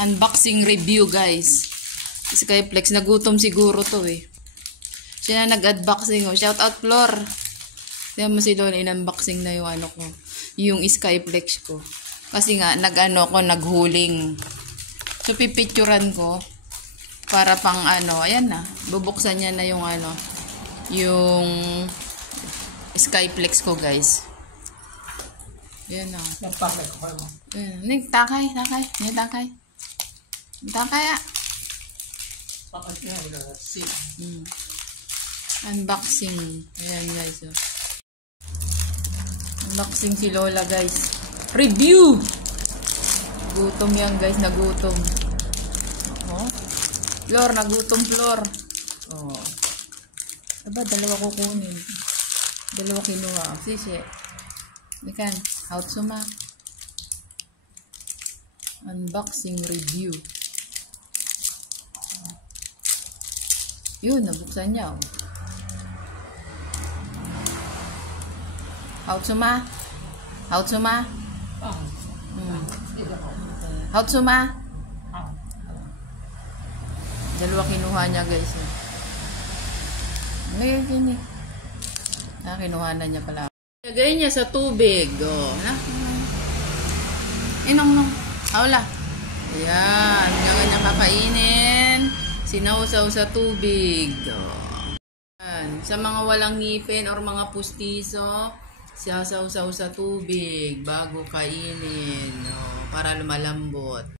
Unboxing review, guys. Skyflex, nagutom siguro to eh. Siya na nag-unboxing. Oh. Shout out, Flor. Tignan mo si Lola, in-unboxing na yung ano ko. Yung Skyflex ko. Kasi nga, naghuling. So, pipicturan ko. Para pang ano, ayan na. Bubuksan niya na yung ano. Yung Skyflex ko, guys. Ayan na. Ayan. Takay. Takay ah. Unboxing. Ayan, guys. Oh. Unboxing si Lola, guys. Review! Gutom yan, guys. Nagutom. Oh. Flor, nagutom, Flor. Oh. Aba, dalawa kukunin. Dalawa kinuha. Sisi. Ikan. How suma. Unboxing review. Yun, nabuksan niya. Oh. How suma. How suma. How suma. Dalawa kinuha niya, guys. Ngayon yun eh. Kinuha na niya pala. Lagay niya sa tubig. Oh, na. Inong. Hawla. Ayan. Gawin niya kakainin. Sinausaw sa tubig. Oh. Ayan. Sa mga walang ngipin or mga pustiso, sinausaw sa tubig bago kainin. Oh, para lumalambot.